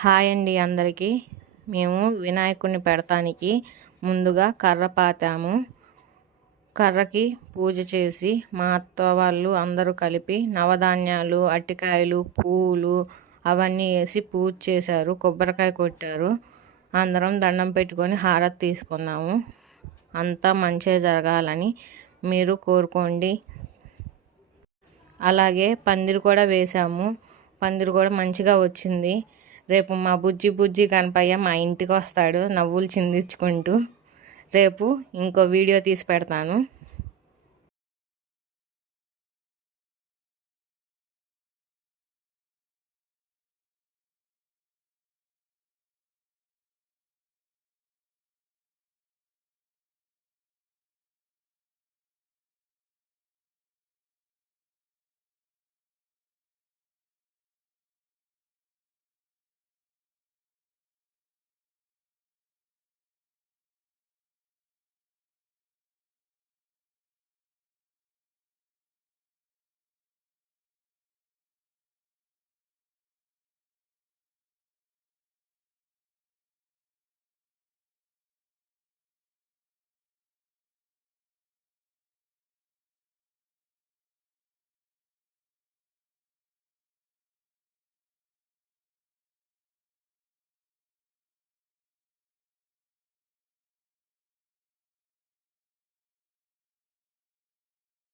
Hi అండి అందరికీ. మేము వినాయకుడిని పెడతానికి ముందుగా కర్ర పాతాము. కర్రకి పూజ చేసి మా అత్త వాళ్ళు అందరూ కలిపి నవధాన్యాలు, అట్టికాయలు, పూలు అవన్నీ వేసి పూజ చేశారు. కొబ్బరికాయ కొట్టారు. అందరం దండం పెట్టుకొని హారతి తీసుకున్నాము. అంతా మంచిగా జరగాలని మీరు కోరుకోండి. అలాగే పందిరి కూడా వేసాము. పందిరి కూడా మంచిగా వచ్చింది. రేపు మా బుజ్జి కనపయ్య మా ఇంటికి వస్తాడు నవ్వులు చిందించుకుంటూ. రేపు ఇంకో వీడియో తీసి పెడతాను.